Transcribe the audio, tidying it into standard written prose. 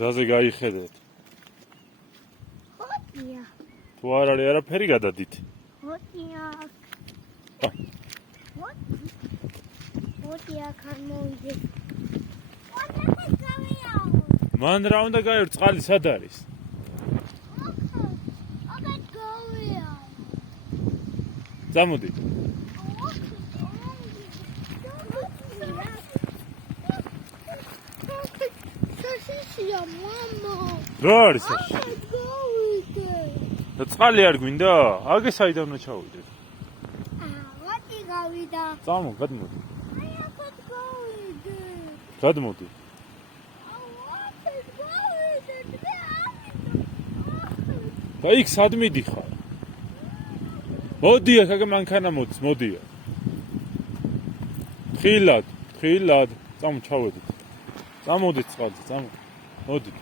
გზაზე გაიხედეთ. ხოთია. თუ არ არის არაფერი გადადით. ხოთია. ხოთია ხარმოვიდეს. ხოთია გავიაო. მან რა უნდა გაირო წყალი სად არის? აკეთ გავიაო. წამოდი. საშიშია მამა. რა არის ეს? აკეთ გავიდე. და წყალი არ გვინდა? აგე საიდან უნდა ჩავიდეთ? ვატი გავიდა. წამო, გადმოდი. აი აკეთ გავიდე. გადმოდი. აკეთ გავიდე. და იქ სად მიდიხარ? მოდი აქ მანქანა მოდის, მოდი. ხილად. წამო ჩავედით. წამოდით წყალზე, წამო. მოდი.